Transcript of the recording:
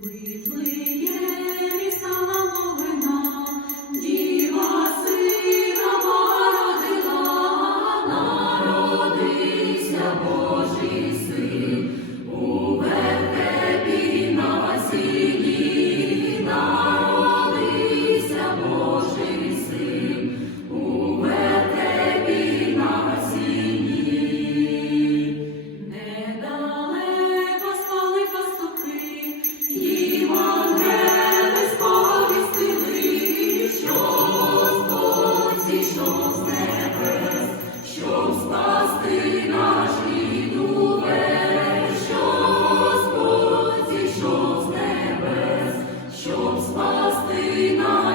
Briefly. Щоб спасти наш